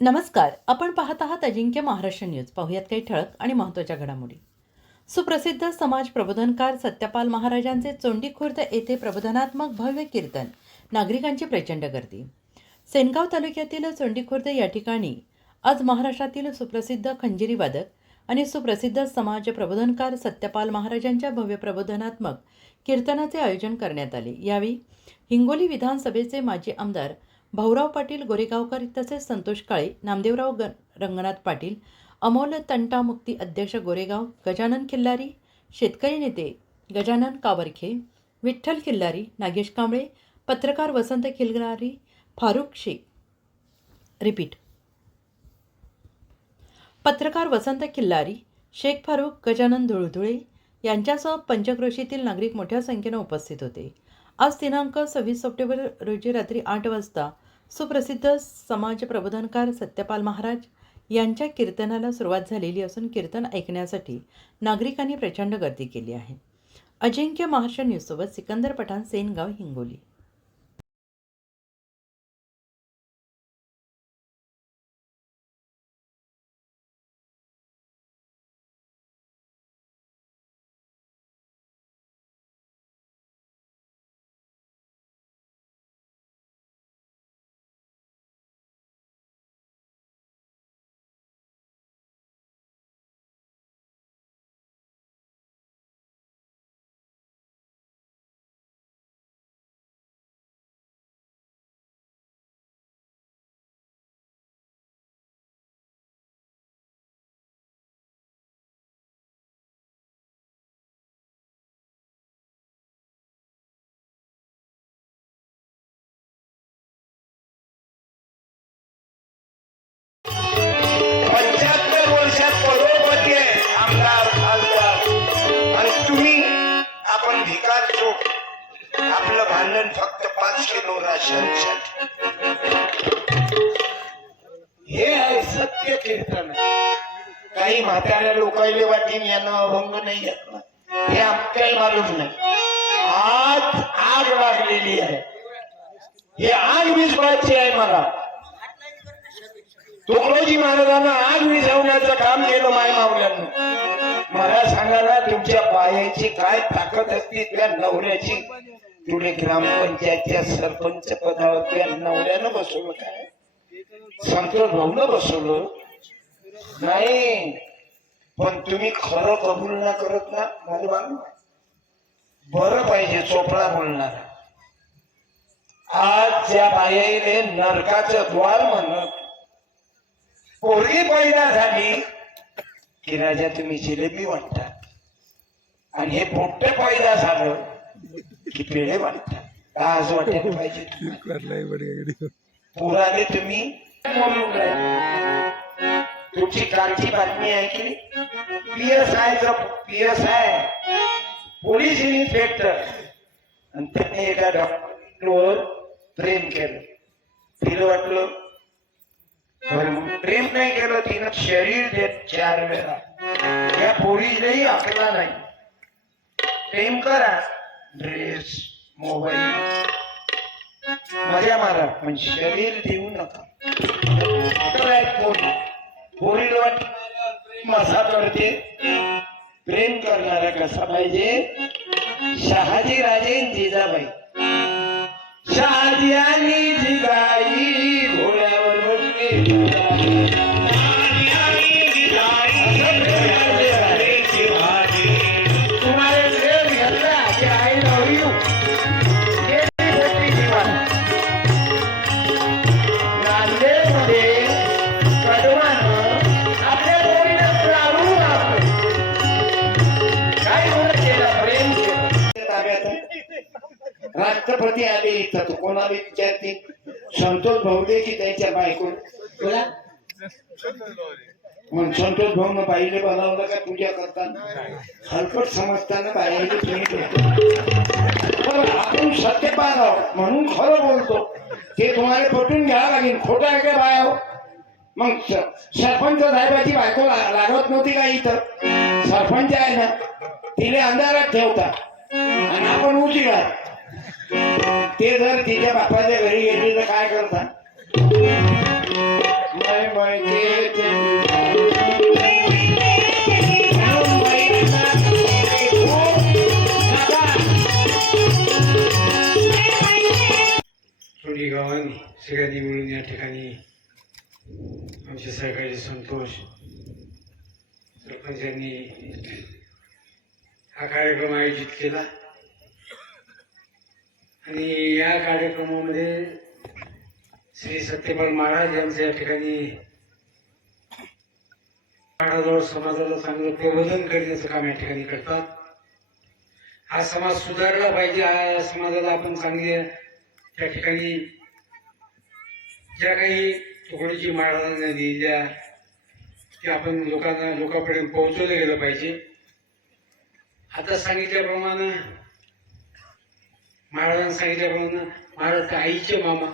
नमस्कार. आपण पाहत आहात अजिंक्य महाराष्ट्र न्यूज. पाहुयात काही ठळक आणि महत्त्वाच्या घडामोडी. सुप्रसिद्ध समाज प्रबोधनकार सत्यपाल महाराजांचे चोंडी खुर्द येथे प्रबोधनात्मक भव्य कीर्तन नागरिकांची प्रचंड गर्दी. सेनगाव तालुक्यातील चोंडी खुर्द या ठिकाणी आज महाराष्ट्रातील सुप्रसिद्ध खंजिरी वादक आणि सुप्रसिद्ध समाज प्रबोधनकार सत्यपाल महाराजांच्या भव्य प्रबोधनात्मक कीर्तनाचे आयोजन करण्यात आले. यावेळी हिंगोली विधानसभेचे माजी आमदार भाऊराव पाटील गोरेगावकर तसेच संतोष काळे नामदेवराव ग रंगनाथ पाटील अमोल तंटामुक्ती अध्यक्ष गोरेगाव गजानन खिल्लारी शेतकरी नेते गजानन कावरखे विठ्ठल खिल्लारी नागेश कांबळे पत्रकार वसंत खिल्लारी फारुख शेख. रिपीट. पत्रकार वसंत खिल्लारी शेख फारुख गजानन धुळधुळे यांच्यासह पंचक्रोशीतील नागरिक मोठ्या संख्येनं उपस्थित होते. आज दिनांक सव्वीस सप्टेंबर रोजी रात्री आठ वाजता सुप्रसिद्ध समाज प्रबोधनकार सत्यपाल महाराज यांच्या कीर्तनाला सुरुवात झालेली असून कीर्तन ऐकण्यासाठी नागरिकांनी प्रचंड गर्दी केली आहे. अजिंक्य महाराष्ट्र न्यूजसोबत सिकंदर पठाण सेनगाव हिंगोली. आपण भिकार चोक आपलं भांडण फक्त पाच किलो राशनसाठी हे आहे सत्य कीर्तन. काही म्हाताऱ्या लोकांना वाटीन यांना अभंग नाही हे आपल्याला मालूम नाही. आज आग लागलेली आहे. हे आग विजवायची आहे मला. तुकडोजी महाराजांना आग विझवण्याचं काम केलं माय माऊल्यांना. मला सांगा ना तुमच्या पायाची काय ताकद असते त्या नवऱ्याची? तुले ग्रामपंचायतच्या सरपंच पदावर त्या नवऱ्यानं बसवलं काय? सांगतो भाऊन बसवलं? नाही पण तुम्ही खरं कबूल ना करत ना मला बरं पाहिजे चोपडा बोलणार. आज ज्या बायाईने नरकाचं द्वार म्हणत पोरगी पैदा झाली की राजा तुम्ही जिलेबी वाटतात आणि हे पोट्ट पैदा झालं की पेढे वाटतात आज वाटायला पाहिजे पुराने तुम्ही. तुमची कालची बातमी आहे की P S I P S I police inspector. आणि त्याने एका डॉक्टरवर प्रेम केलं. तिला वाटलं प्रेम नाही केलं तिनं शरीर देत चार वेळा. या पोरीलाही आपला नाही. प्रेम करा ड्रेस मोबाईल मजा मारा पण शरीर देऊ नका. पोरील वाट पोरी पोरीला मसा करते. प्रेम करणारा कसा पाहिजे? शहाजी राजे जिजाबाई. शहाजी राष्ट्रपती आले इथं तो कोणाला विचारते? संतोष भाऊले की त्यांच्या बायको तुला मग संतोष भाऊन बाईले बनवलं का पूजा करताना? हलकट समजताना देतो. बरं, आपण सत्यपान आहोत म्हणून खरं बोलतो. ते तुम्हाला पटून घ्यावं लागेल. खोटं आहे का बाय? मग सरपंच साहेबाची बायको लागत नव्हती का इथं? सरपंच आहे ना तिने अंधारात ठेवता आणि आपण उजिडात ते जर तिच्या बापाच्या घरी गेले तर काय करता सगळ्यांनी मिळून या ठिकाणी आमचे सहकारी संतोष सरपंचांनी हा कार्यक्रम आयोजित केला. आणि या कार्यक्रमामध्ये श्री सत्यपाल महाराज यांचं या ठिकाणी महाराजवळ समाजाला चांगलं प्रबोधन करण्याचं काम या ठिकाणी करतात. हा समाज सुधारला पाहिजे हा समाजाला आपण चांगले त्या ठिकाणी ज्या काही तुकडीची महाराजांना दिल्या त्या आपण लोकांना लोकांपर्यंत पोहोचवलं गेलं पाहिजे. आता सांगितल्याप्रमाणे महाराजांनी सांगितल्याप्रमाणे महाराज आईचे मामा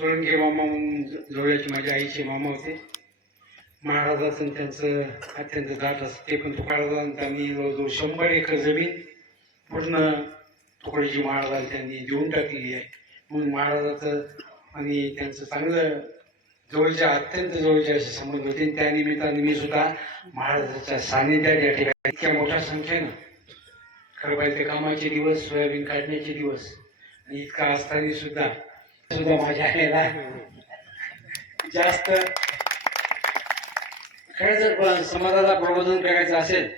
सोळंके मामा म्हणून जवळची माझ्या आईचे मामा होते. महाराजाचं त्यांचं अत्यंत दाट असते ते पण तुकाराजांनी त्यांनी जवळजवळ शंभर एकर जमीन पूर्ण तुकडीची महाराजाला त्यांनी देऊन टाकलेली आहे. म्हणून महाराजाचं आणि त्यांचं चांगलं जवळच्या अत्यंत जवळचे असे संबंध होते. आणि त्या निमित्ताने मी सुद्धा महाराजाच्या सानिध्यात या ठिकाणी इतक्या मोठ्या संख्येनं खरं पाहिजे कामाचे दिवस सोयाबीन काढण्याचे दिवस आणि इतका असताना सुद्धा सुद्धा माझ्या आईला जास्त. खरं जर समाजाला प्रबोधन करायचं असेल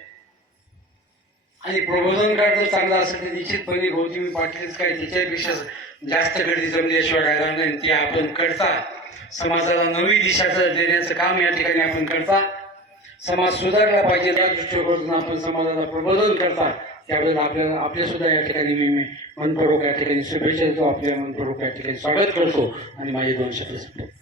आणि प्रबोधन काढलं चांगलं असेल तर निश्चितपणे गौतमी पाटीलच काय त्याच्यापेक्षा जास्त गर्दी जमल्याशिवाय राहणार नाही. ते आपण करता. समाजाला नवी दिशा देण्याचं काम या ठिकाणी आपण करता. समाज सुधारला पाहिजे या दृष्टिकोनातून आपण समाजाला प्रबोधन करता त्याबद्दल आपल्याला आपल्या सुद्धा या ठिकाणी मी मी मनपूर्वक या ठिकाणी शुभेच्छा देतो. आपल्या मनपूर्वक या ठिकाणी स्वागत करतो. आणि माझे दोन शब्द सांगतो